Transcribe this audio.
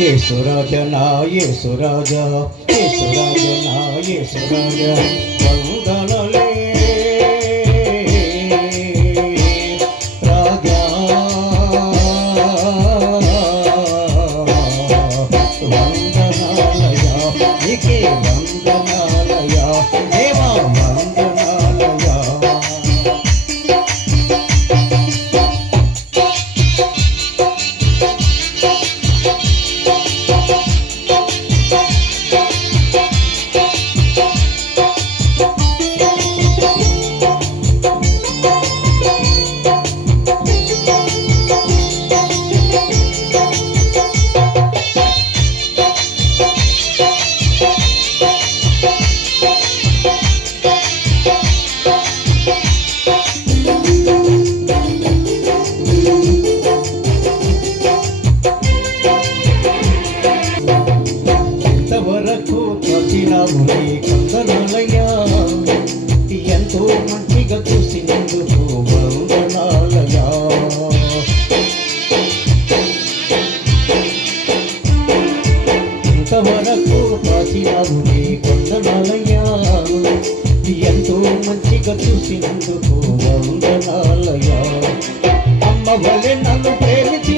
యేసురాజా నా యేసురాజా యేసురాజా నా యేసురాజా వందనాలే రాజా వందనాలయా నీకే వందనాలయా దేవా వందనాలయా నీ కొందనాలయ్యా ఎంతో మంచిగా చూసినందుకు వందనాలయ్యా ఇంతవరకు కాచినావు నీ కొందనాలయ్యా ఎంతో మంచిగా చూసినందుకు వందనాలయ్యా అమ్మ వలె నన్ను ప్రేమించి